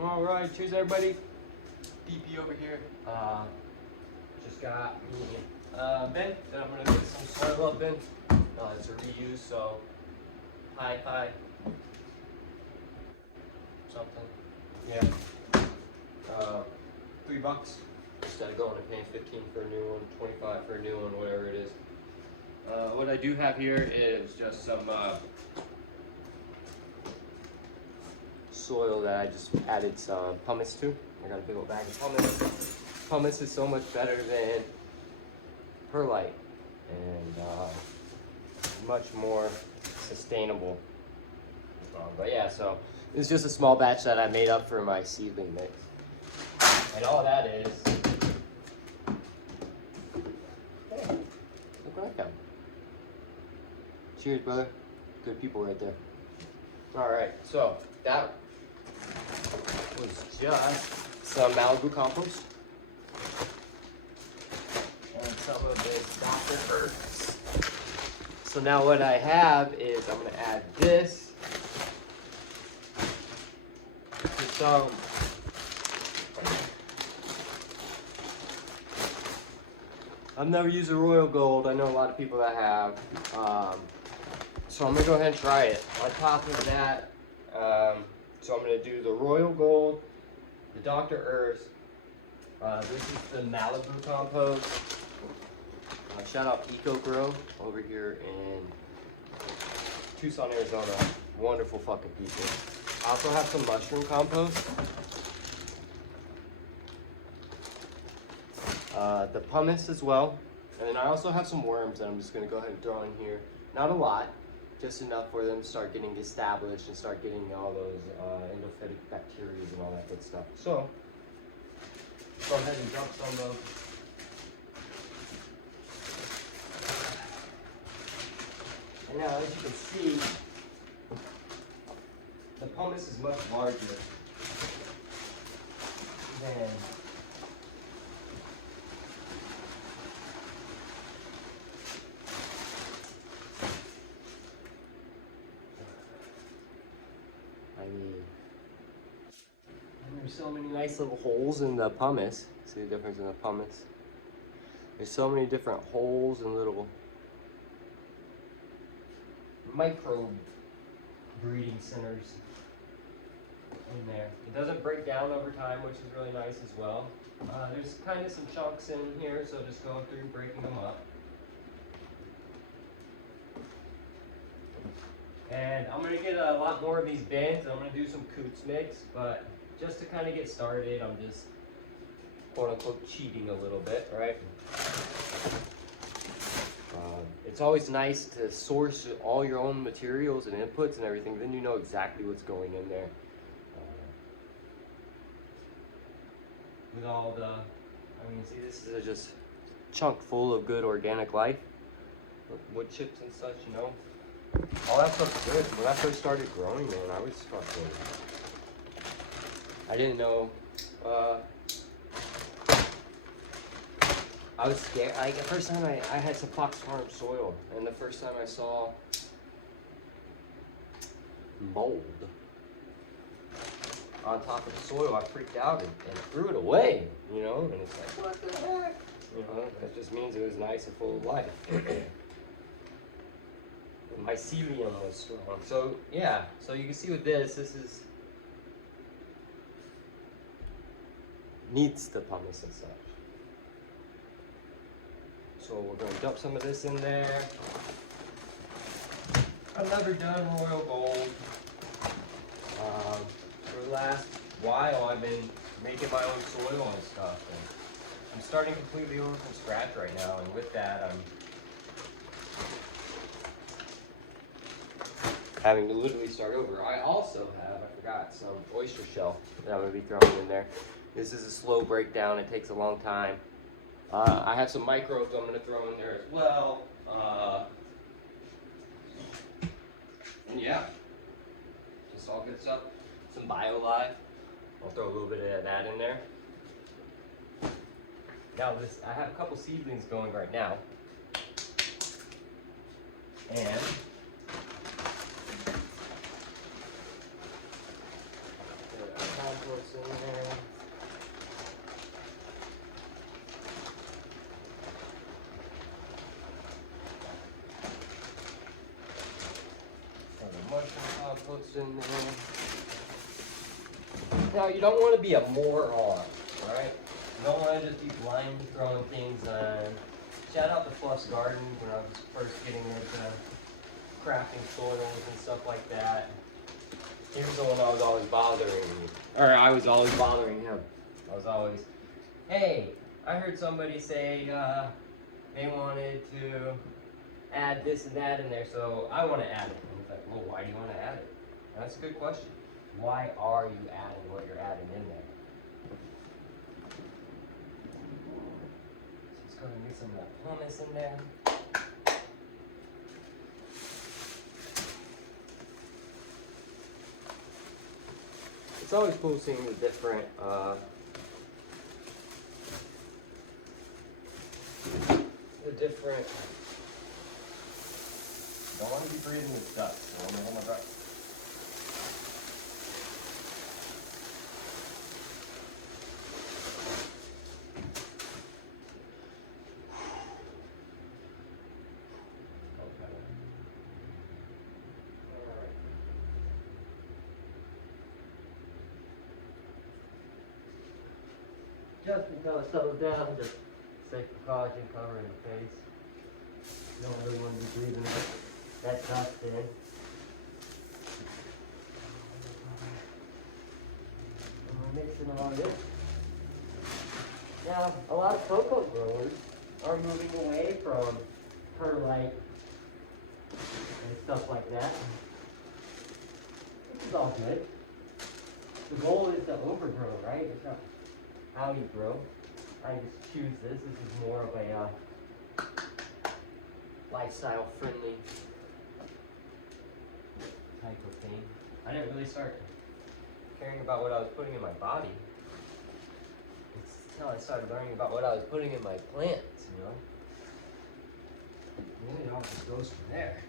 All right, cheers everybody. DP over here. Just got me bin that I'm gonna get some soil up in. It's a reuse, so hi something. Yeah. $3 instead of going and paying 15 for a new one, 25 for a new one, whatever it is. What I do have here is just some soil that I just added some pumice to. I got a big old bag of pumice. Pumice is so much better than perlite and much more sustainable. But yeah, so it's just a small batch that I made up for my seedling mix. And all that is, hey, look what I found. Cheers, brother. Good people right there. All right, so that was just some Malibu compost and some of this Dr. Earth. So now what I have is I'm gonna add this to some I've never used a Royal Gold. I know a lot of people that have. So I'm gonna go ahead and try it. On top of that, so I'm gonna do the Royal Gold, the Dr. Earth. This is the Malibu compost. Shout out Eco Grow over here in Tucson, Arizona. Wonderful fucking people. I also have some mushroom compost. The pumice as well. And then I also have some worms that I'm just gonna go ahead and throw in here. Not a lot, just enough for them to start getting established and start getting all those endophytic bacteria and all that good stuff. So, go ahead and dump some of. And now, as you can see, the pumice is much larger than and there's so many nice little holes in the pumice. See the difference in the pumice? There's so many different holes and little micro breeding centers in there. It doesn't break down over time, which is really nice as well. There's kind of some chunks in here, so just going through breaking them up. And I'm gonna get a lot more of these bins. I'm gonna do some Coots mix, but just to kind of get started, I'm just quote unquote cheating a little bit, right? It's always nice to source all your own materials and inputs and everything. Then you know exactly what's going in there. With all the, I mean, see, this is just chunk full of good organic life. Wood chips and such, you know. All that stuff's good. When I first started growing, man, I was fucking, I didn't know, I was scared. Like, the first time I had some Fox Farm soil, and the first time I saw mold on top of the soil, I freaked out and threw it away, you know? And it's like, what the heck? You know, that just means it was nice and full of life. Mycelium was strong. So, yeah, so you can see with this is, needs the pumice and such. So we're going to dump some of this in there. I've never done Royal Gold. For the last while, I've been making my own soil and stuff. And I'm starting completely over from scratch right now. And with that, I'm having to literally start over. I also have, I forgot, some oyster shell that I'm going to be throwing in there. This is a slow breakdown. It takes a long time. I have some microbes I'm going to throw in there as well. And yeah, just all good stuff. Some BioLive. I'll throw a little bit of that in there. Now this, I have a couple seedlings going right now. And compost in there. Mushroom compost in there. Now you don't want to be a moron, alright? You don't want to just be blindly throwing things on. Shout out to Fluff's Garden when I was first getting into crafting soils and stuff like that. He was the one I was always bothering me. Or I was always bothering him. I was always, hey, I heard somebody say they wanted to add this and that in there, so I want to add it. And he's like, well, why do you want to add it? And that's a good question. Why are you adding what you're adding in there? So let's go and get some of that pumice in there. It's always cool seeing the different don't want to be breathing with dust. So oh my God. Just until it settles down, just safe precaution covering the face. You don't really want to be breathing that dust in. And we're mixing all this. Now, a lot of cocoa growers are moving away from perlite and stuff like that. This is all good. The goal is to overgrow, right? It's not how you grow. I just choose this. This is more of a lifestyle friendly type of thing. I didn't really start caring about what I was putting in my body until I started learning about what I was putting in my plants, you know? And then it all just goes from there.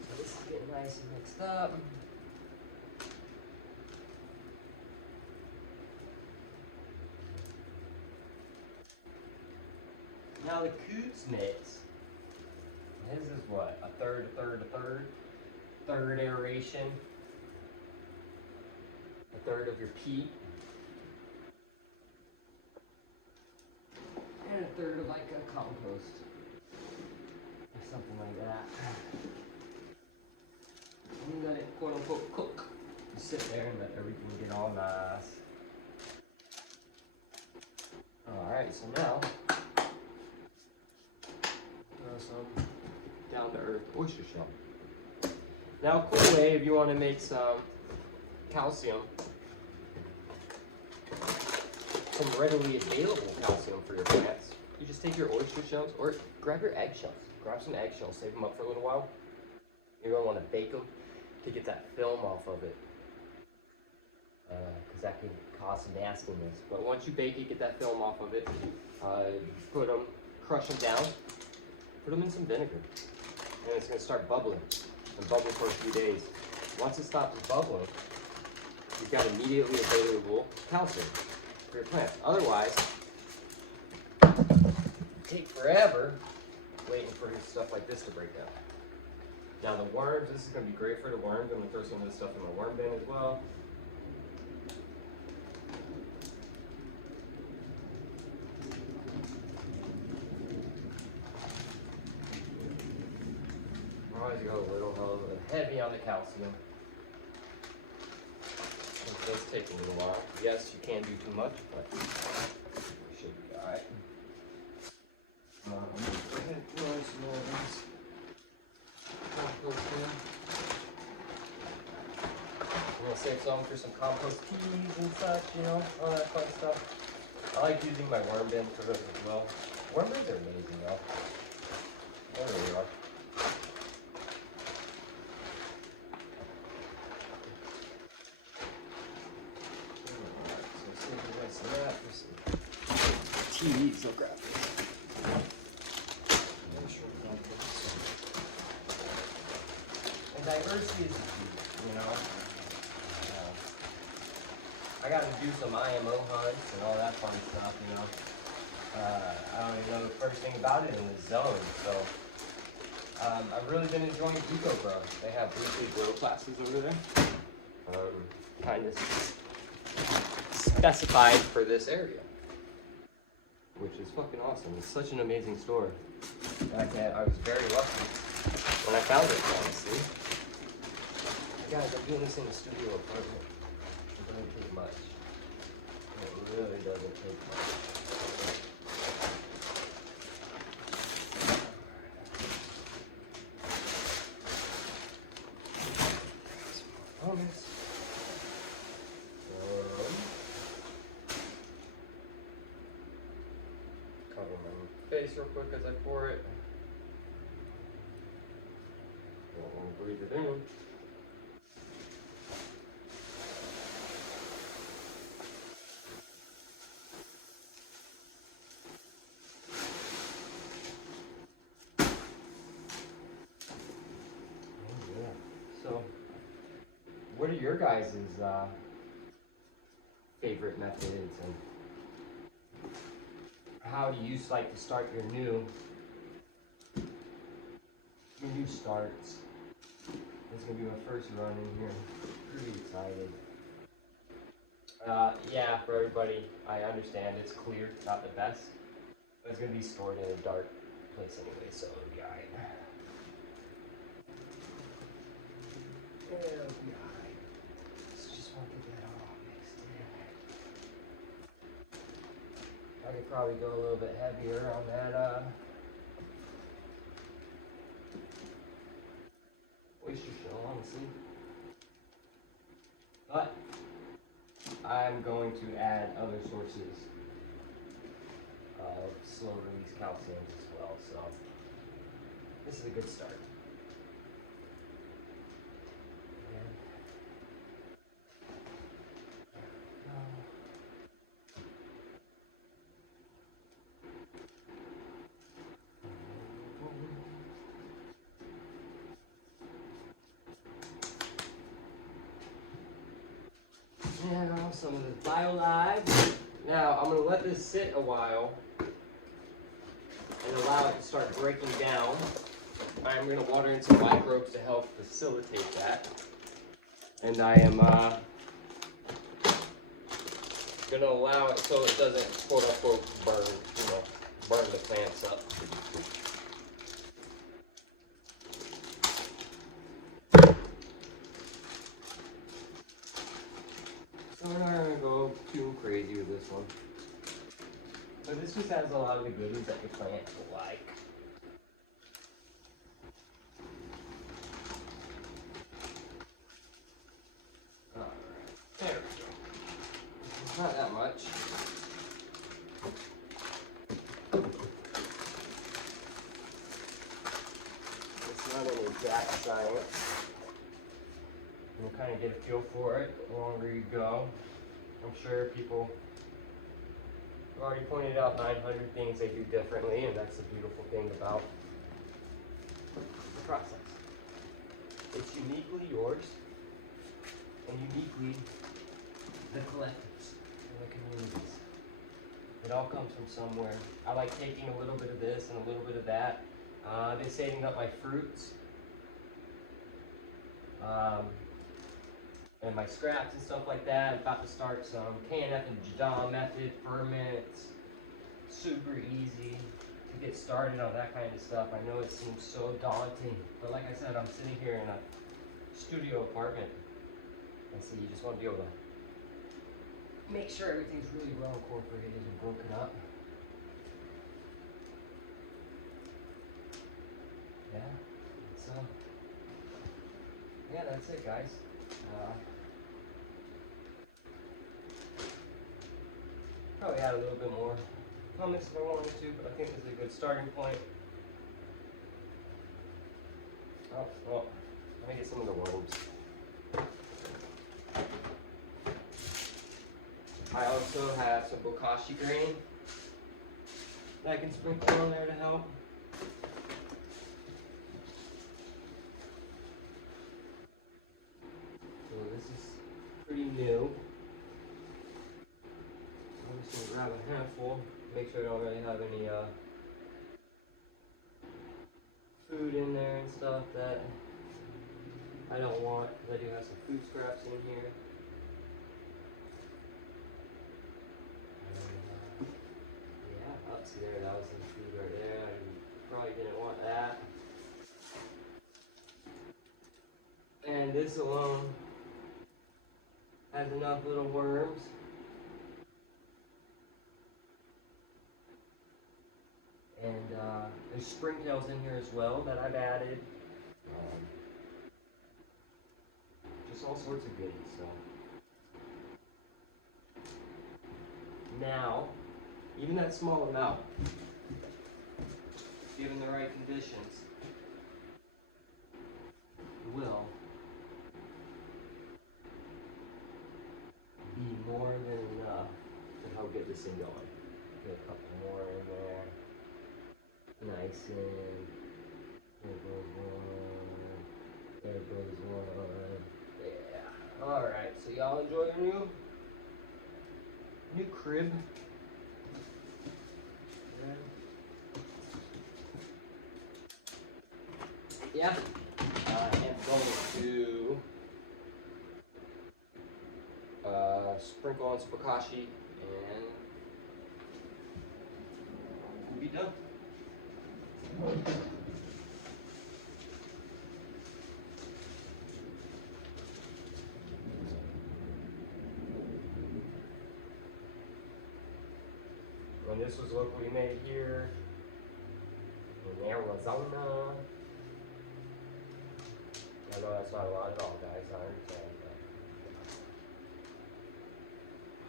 So this is getting nice and mixed up. Now the Coots mix, this is what, a third aeration, a third of your peat, and a third of like a compost, or something like that. And you let it quote unquote cook. You sit there and let everything get all nice. Alright, so now, some down to earth oyster shell. Now, a cool way if you want to make some calcium, some readily available calcium for your plants, you just take your oyster shells or grab your eggshells. Grab some eggshells, save them up for a little while. You're going to want to bake them to get that film off of it, because that can cause some nastiness. But once you bake it, get that film off of it, put them, crush them down. Put them in some vinegar, and it's going to start bubbling, and bubble for a few days. Once it stops bubbling, you've got immediately available calcium for your plants. Otherwise, take forever waiting for stuff like this to break down. Now the worms, this is going to be great for the worms. I'm going to throw some of this stuff in my worm bin as well. Always go a little heavy on the calcium. It does take a little while. Yes, you can do too much, but it should be alright. Go ahead and throw in some more of these compost in. I'm going to save some for some compost teas and such, you know, all that fun stuff. I like using my worm bin for this as well. Worm bins are amazing though. They really are. Teas, I'll grab this. And diversity is the key, you know. I got to do some IMO hunts and all that fun stuff, you know. I don't even know the first thing about it in the zone, so I've really been enjoying EcoGrow. They have weekly grow classes over there, kind of specified for this area, which is fucking awesome. It's such an amazing store. I was very lucky when I found it, honestly. Guys, I'm doing this in a studio apartment. It doesn't take much. It really doesn't take much. Cover my face real quick as I pour it. Breathe it in. So, what are your guys' favorite methods, and how do you like to start your new starts? It's gonna be my first run in here. Pretty excited. Yeah, for everybody, I understand it's clear, not the best, but it's gonna be stored in a dark place anyway, so it'll be alright. It'll be alright. Just want to get that all mixed in. I could probably go a little bit heavier on that oyster shell, honestly. But I'm going to add other sources of slow release calciums as well, so this is a good start. Now, some of the BioLive. Now, I'm going to let this sit a while and allow it to start breaking down. I'm going to water in some microbes to help facilitate that. And I am going to allow it so it doesn't, quote unquote, burn the plants up. So we're not going to go too crazy with this one. But this just has a lot of the goodies that your plants will like. Alright, there we go. It's not that much. It's not an exact science. You'll kind of get a feel for it the longer you go. I'm sure people have already pointed out 900 things they do differently, and that's the beautiful thing about the process. It's uniquely yours, and uniquely the collectives and the communities. It all comes from somewhere. I like taking a little bit of this and a little bit of that. I've been saving up my fruits. And my scraps and stuff like that. I'm about to start some KNF and Jadam method ferments. Super easy to get started on that kind of stuff. I know it seems so daunting, but like I said, I'm sitting here in a studio apartment, and so you just want to be able to make sure everything's really well incorporated and broken up. Yeah, so yeah, that's it, guys. Probably add a little bit more hummus if I wanted to, but I think this is a good starting point. Oh, well, let me get some of the worms. I also have some bokashi grain that I can sprinkle on there to help. pretty new. I'm just gonna grab a handful, make sure I don't really have any food in there and stuff that I don't want, because I do have some food scraps in here. And, yeah, up to there, that was some food right there. I probably didn't want that. And this alone has enough little worms. And there's springtails in here as well that I've added. Just all sorts of goodies. So now, even that small amount, given the right conditions, will be more than enough to help get this thing going. Get a couple more in there. Nice in. There goes one. There goes one. Yeah. Alright, so y'all enjoy your new crib. Yeah. I am going to sprinkle on some bokashi and we'll be done. And this was locally made here in Arizona. I know that's not a lot at all, guys. I understand, but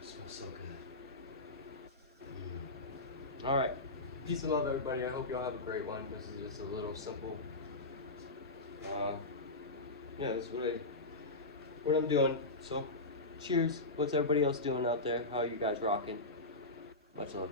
it smells so good. All right, peace and love, everybody. I hope y'all have a great one. This is just a little simple. Yeah, this is what I'm doing. So, cheers. What's everybody else doing out there? How are you guys rocking? Much love.